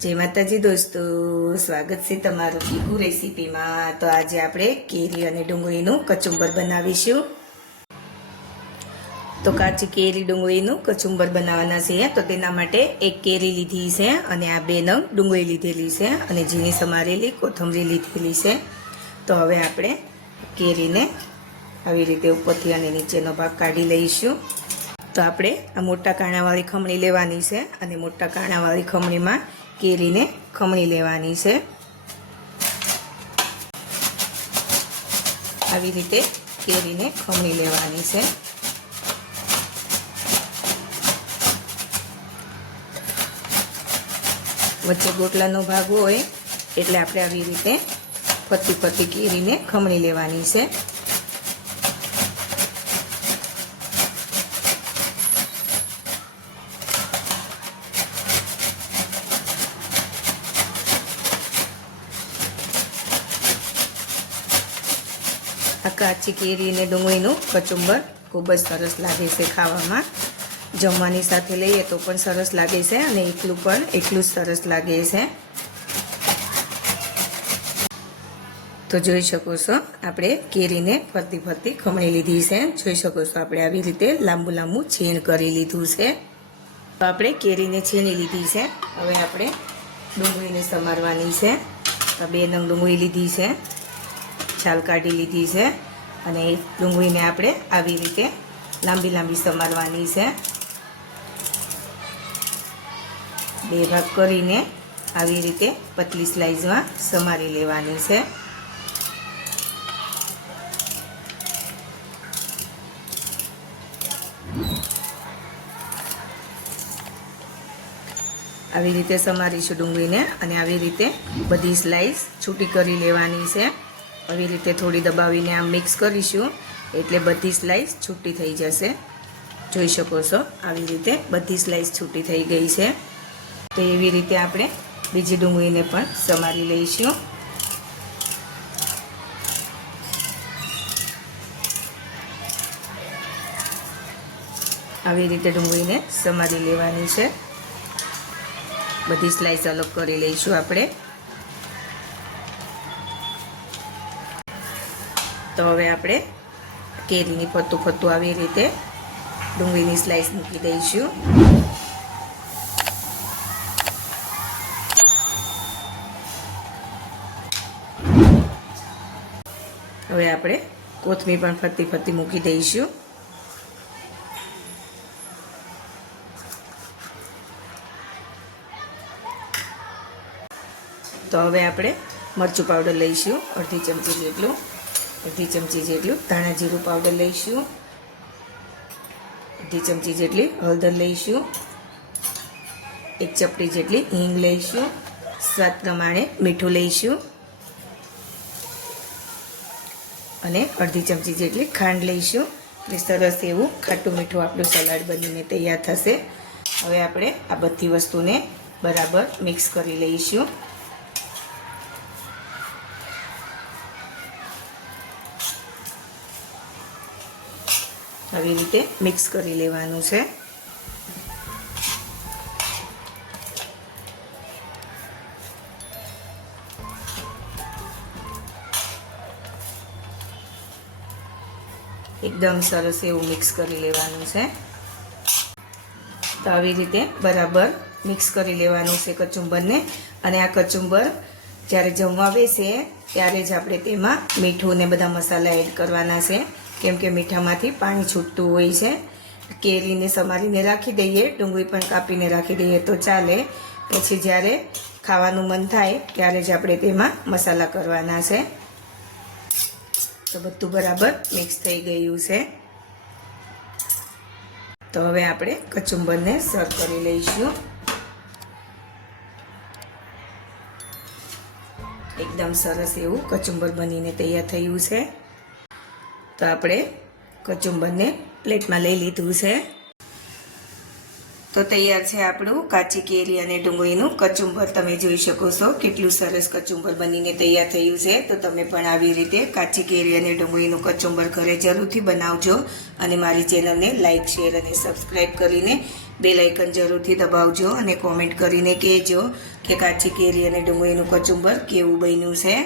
જય માતાજી દોસ્તો, સ્વાગત છે તમારું ભીગુ રેસીપીમાં. તો આજે આપણે કેરી અને ડુંગળીનું કચુંબર બનાવીશું. તો કાચી કેરી, ડુંગળીનું કચુંબર બનાવવાના છે. તો તેના માટે એક કેરી લીધી છે અને આ બે નંગ ડુંગળી લીધેલી છે અને ઝીણી સમારેલી કોથમરી લીધેલી છે. તો હવે આપણે કેરીને આવી રીતે ઉપરથી અને નીચેનો ભાગ કાઢી લઈશું. તો આપણે આ મોટા કાણાવાળી ખમણી લેવાની છે અને મોટા કાણાવાળી ખમણીમાં કેરીને ખમણી લેવાની છે. આવી રીતે કેરીને ખમણી લેવાની છે. વચ્ચે ગોટલાનો ભાગ હોય એટલે આપણે આવી રીતે ફરતી ફરતી કેરીને ખમણી લેવાની છે. આ કાચી કેરી અને ડુંગળીનું કચુંબર ખૂબ જ સરસ લાગે છે ખાવામાં. જમવાની સાથે લઈએ તો પણ સરસ લાગે છે અને એકલું પણ એટલું જ સરસ લાગે છે. તો જોઈ શકો છો, આપણે કેરીને ફરતી ફરતી ખમણી લીધી છે. જોઈ શકો છો, આપણે આવી રીતે લાંબુ લાંબુ છીણ કરી લીધું છે. તો આપણે કેરીને છીણી લીધી છે. હવે આપણે ડુંગળીને સમારવાની છે. આ બે નંગ ડુંગળી લીધી છે. છાલ કાઢી લીધી છે અને એ ડુંગળીને આપણે આવી રીતે લાંબી લાંબી સમારવાની છે. બે ભાગ કરીને આવી રીતે પતલી સ્લાઇઝમાં સમારી લેવાની છે. આવી રીતે સમારીશું ડુંગળીને અને આવી રીતે બધી સ્લાઇસ છૂટી કરી લેવાની છે. આવી રીતે થોડી દબાવીને આમ મિક્સ કરીશું, એટલે બધી સ્લાઇસ છૂટી થઈ જશે. જોઈ શકો છો, આવી રીતે બધી સ્લાઇસ છૂટી થઈ ગઈ છે. તો એવી રીતે આપણે બીજી ડુંગળીને પણ સમારી લઈશું. આવી રીતે ડુંગળીને સમારી લેવાની છે. બધી સ્લાઈસ અલગ કરી લઈશું આપણે. તો હવે આપણે કેરીની ફતું ફતું આવી રીતે ડુંગળીની સ્લાઇસ મૂકી દઈશું. હવે આપણે કોથમીર પણ ફરતી ફરતી મૂકી દઈશું. તો હવે આપણે મરચું પાવડર લઈશું, અડધી ચમચી જેટલું. અડધી ચમચી જેટલું ધાણા જીરું પાવડર લઈશું. અડધી ચમચી જેટલી હળદર લઈશું. એક ચપટી જેટલી હિંગ લઈશું. સ્વાદ પ્રમાણે મીઠું લઈશું. અને અડધી ચમચી જેટલી ખાંડ લઈશું. એટલે સરસ એવું ખાટું મીઠું આપણું સલાડ બનીને તૈયાર થશે. હવે આપણે આ બધી વસ્તુને બરાબર મિક્સ કરી લઈશું. આવી રીતે મિક્સ કરી લેવાનું છે. એકદમ સરસ એવું મિક્સ કરી લેવાનું છે. તો આવી રીતે બરાબર મિક્સ કરી લેવાનું છે કચુંબરને. અને આ કચુંબર જ્યારે જમવા બેસીએ ત્યારે જ આપણે તેમાં મીઠું ને બધા મસાલા એડ કરવાના છે. કેમ કે મીઠામાંથી પાણી છૂટતું હોય છે. કેરીને સમારીને રાખી દઈએ, ડુંગળી પણ કાપીને રાખી દઈએ તો ચાલે. પછી જ્યારે ખાવાનું મન થાય ત્યારે જ આપણે તેમાં મસાલા કરવાના છે. તો બધું બરાબર મિક્સ થઈ ગયું છે. તો હવે આપણે કચુંબરને સર્વ કરી લઈશું. એકદમ સરસ એવું કચુંબર બનીને તૈયાર થયું છે. તો આપણે કચુંબરને પ્લેટમાં લઈ લીધું છે. તો તૈયાર છે આપણું કાચી કેરી અને ડુંગળીનું કચુંબર. તમે જોઈ શકો છો કેટલું સરસ કચુંબર બનીને તૈયાર થયું છે. તો તમે પણ આવી રીતે કાચી કેરી અને ડુંગળીનું કચુંબર ઘરે જરૂરથી બનાવજો અને મારી ચેનલને લાઇક શેર અને સબસ્ક્રાઈબ કરીને બે લાઇકન જરૂરથી દબાવજો અને કોમેન્ટ કરીને કહેજો કે કાચી કેરી અને ડુંગળીનું કચુંબર કેવું બન્યું છે.